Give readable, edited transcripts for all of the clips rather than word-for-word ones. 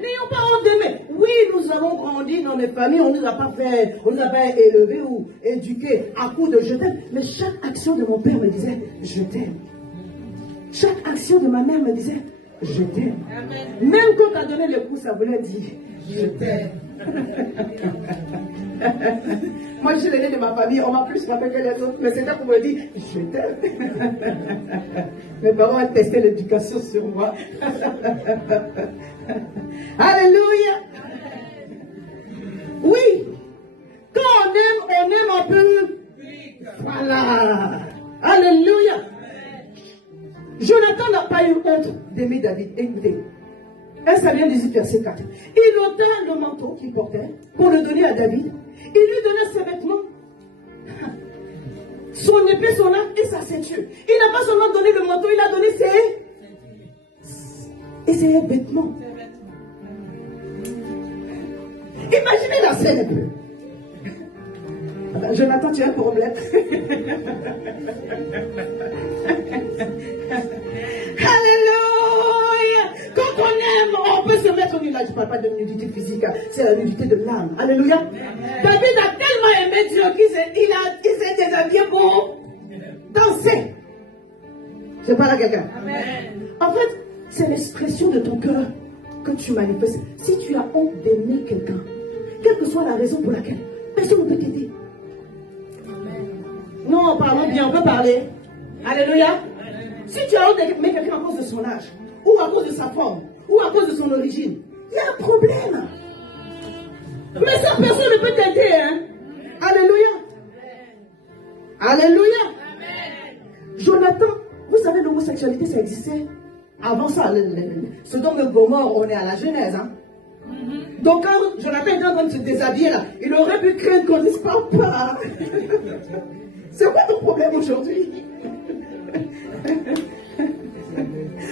N'ayons pas honte d'aimer. Oui, nous avons grandi dans des familles, on ne nous a pas fait, on nous a pas élevés ou éduqués à coups de je t'aime. Mais chaque action de mon père me disait, je t'aime. Chaque action de ma mère me disait, je t'aime. Même quand tu as donné le coup, ça voulait dire, je t'aime. Moi, je suis l'aîné de ma famille, on m'a plus frappé que les autres, mais c'était pour me dire, je t'aime. Mes parents ont testé l'éducation sur moi. Alléluia. Oui. Quand on aime un peu. Voilà. Alléluia. Jonathan n'a pas eu honte d'aimer David. Écoutez. 1 Samuel 18, verset 4. Il ôta le manteau qu'il portait pour le donner à David. Il lui donna ses vêtements, son épée, son arc et sa ceinture. Il n'a pas seulement donné le manteau, il a donné ses vêtements. Imaginez la scène un peu. Jonathan, tu as un problème. Alléluia. Quand on aime, on peut se mettre au nul. Je ne parle pas de nudité physique, c'est la nudité de l'âme. Alléluia. David a tellement aimé Dieu qu'il s'est déshabillé pour danser. Je parle à quelqu'un. En fait, c'est l'expression de ton cœur que tu manifestes. Si tu as honte d'aimer quelqu'un, quelle que soit la raison pour laquelle, personne ne peut t'aider. Non, parlons bien, on peut parler. Alléluia. Si tu as honte d'aimer quelqu'un à cause de son âge, ou à cause de sa forme, ou à cause de son origine, il y a un problème. Mais ça, personne ne peut t'aider. Hein? Alléluia. Alléluia. Jonathan, vous savez, l'homosexualité, ça existait. Avant ça, Sodome et Gomorrhe, on est à la Genèse. Hein? Donc quand Jonathan était en train de se déshabiller là, il aurait pu craindre qu'on dise papa. C'est quoi ton problème aujourd'hui?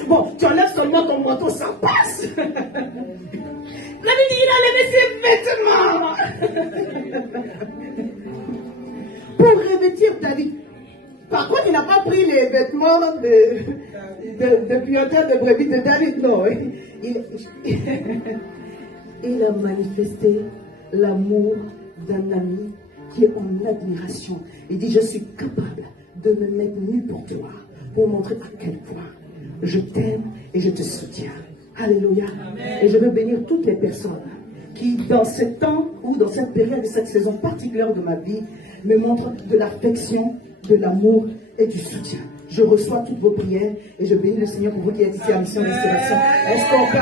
Bon, tu enlèves seulement ton manteau, ça passe. David dit, il a levé ses vêtements. Pour revêtir David. Par contre, il n'a pas pris les vêtements de piloteur de brebis de David, non. Il a manifesté l'amour d'un ami qui est en admiration. Il dit, je suis capable de me mettre nu pour toi, pour montrer à quel point je t'aime et je te soutiens. Alléluia. Amen. Et je veux bénir toutes les personnes qui, dans ce temps ou dans cette période, cette saison particulière de ma vie, me montrent de l'affection, de l'amour et du soutien. Je reçois toutes vos prières et je bénis le Seigneur pour vous qui êtes ici à Mission Restauration. Est-ce qu'on peut